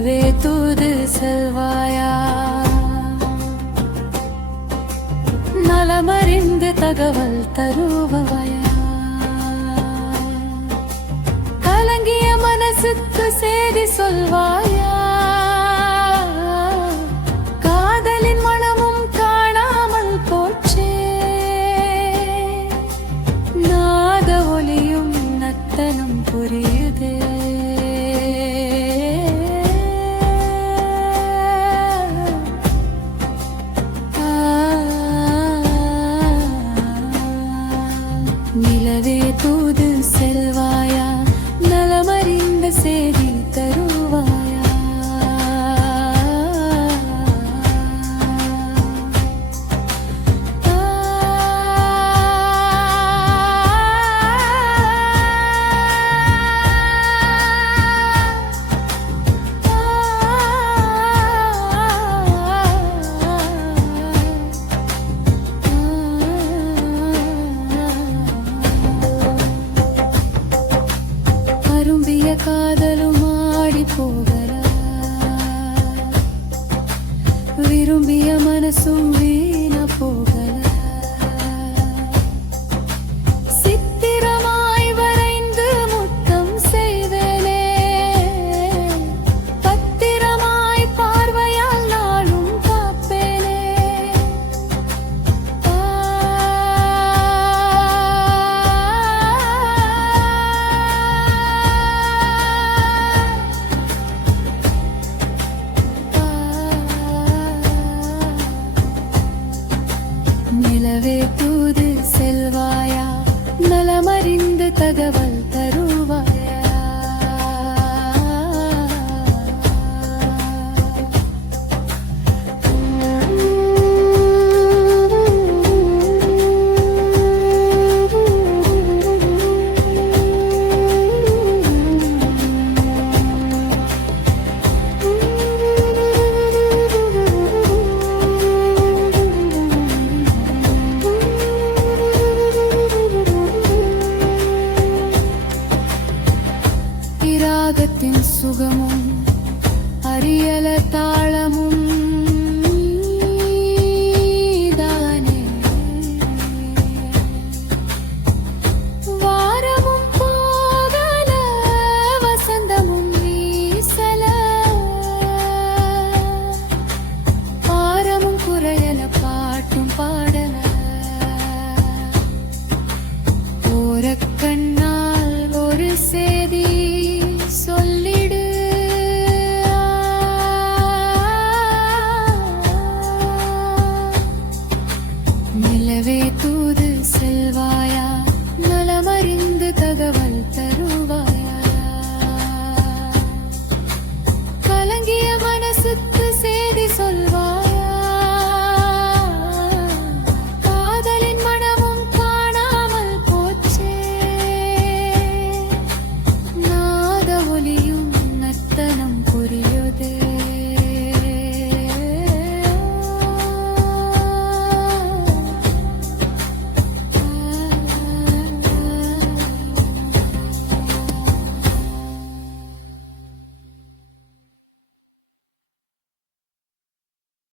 கர்த்தாவே தூது செல்வாயா? நலமறிந்து தகவல் தருபவாயா? கலங்கிய மனசுக்கு சேதி சொல்வாயா? அரும்பிய காதலும் ஆடி போகல விரும்பிய மனசும் வீணா நிலவே தூது செல்வாயா? நலமறிந்து தகவல் தருவாயா அரியல தாளமும் தகவல் தருவாயா? கலங்கிய மனசுக்கு செய்தி சொல்ல